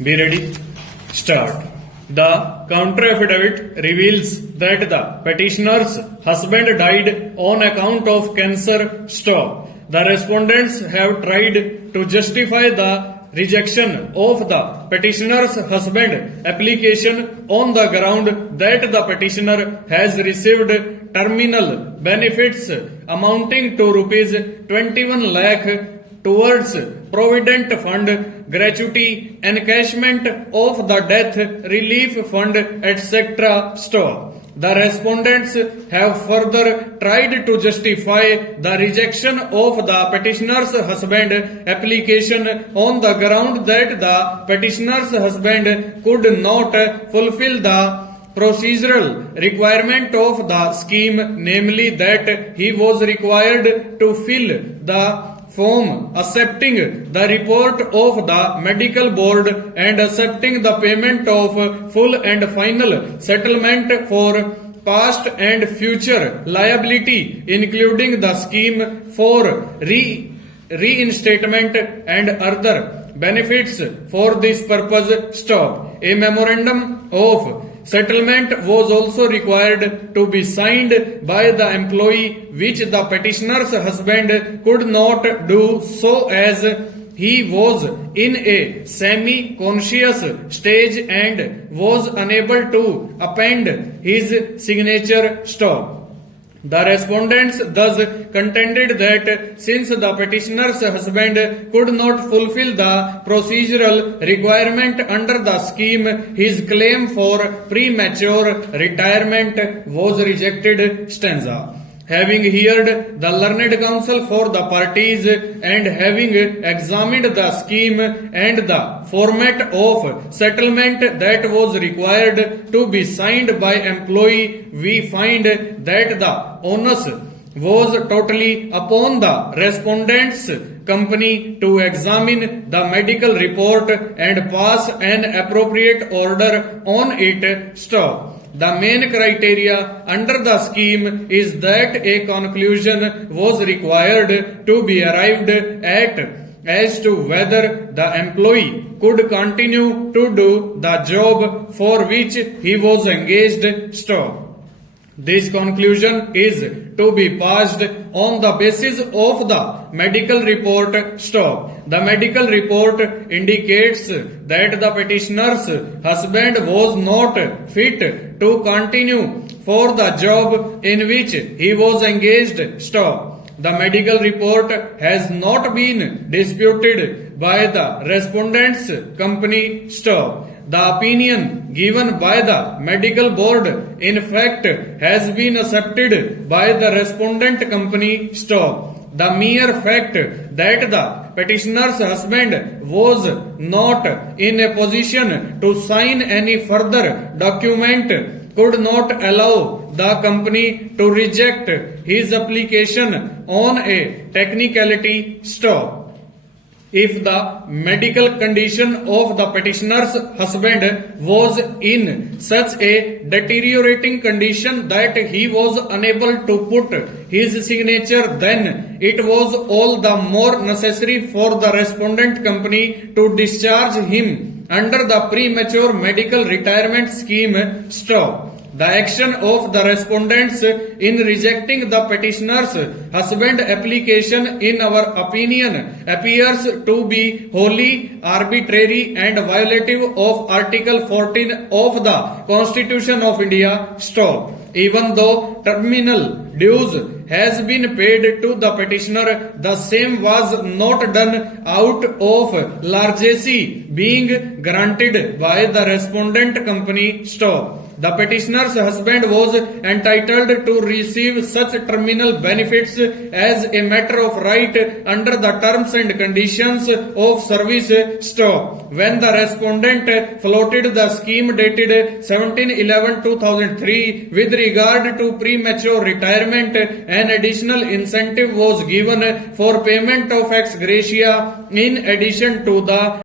Be ready. Start. The counter affidavit reveals that the petitioner's husband died on account of cancer. Stop. The respondents have tried to justify the rejection of the petitioner's husband application on the ground that the petitioner has received terminal benefits amounting to rupees 21 lakh towards provident fund gratuity encashment of the death relief fund etc. Stop. The respondents have further tried to justify the rejection of the petitioner's husband application on the ground that the petitioner's husband could not fulfill the procedural requirement of the scheme, namely that he was required to fill the form accepting the report of the medical board and accepting the payment of full and final settlement for past and future liability, including the scheme for reinstatement and other benefits. For this purpose, stop. A memorandum of settlement was also required to be signed by the employee, which the petitioner's husband could not do so as he was in a semi-conscious stage and was unable to append his signature. Stop. The respondents thus contended that since the petitioner's husband could not fulfill the procedural requirement under the scheme, his claim for premature retirement was rejected. Stanza. Having heard the learned counsel for the parties and having examined the scheme and the format of settlement that was required to be signed by employee, we find that the onus was totally upon the respondent's company to examine the medical report and pass an appropriate order on it. Stop. The main criteria under the scheme is that a conclusion was required to be arrived at as to whether the employee could continue to do the job for which he was engaged. Stop. This conclusion is to be passed on the basis of the medical report. Stop. The medical report indicates that the petitioner's husband was not fit to continue for the job in which he was engaged. Stop. The medical report has not been disputed by the respondent's company. Stop. The opinion given by the medical board in fact has been accepted by the respondent company. Stop. The mere fact that the petitioner's husband was not in a position to sign any further document could not allow the company to reject his application on a technicality. Stop. If the medical condition of the petitioner's husband was in such a deteriorating condition that he was unable to put his signature, then it was all the more necessary for the respondent company to discharge him under the premature medical retirement scheme. Stop. The action of the respondents in rejecting the petitioner's husband application, in our opinion, appears to be wholly arbitrary and violative of Article 14 of the Constitution of India. Stop. Even though terminal dues has been paid to the petitioner, the same was not done out of largesse being granted by the respondent company. Stop. The petitioner's husband was entitled to receive such terminal benefits as a matter of right under the terms and conditions of service. Stop. When the respondent floated the scheme dated 17/11/2003 with regard to premature retirement, an additional incentive was given for payment of ex gratia in addition to the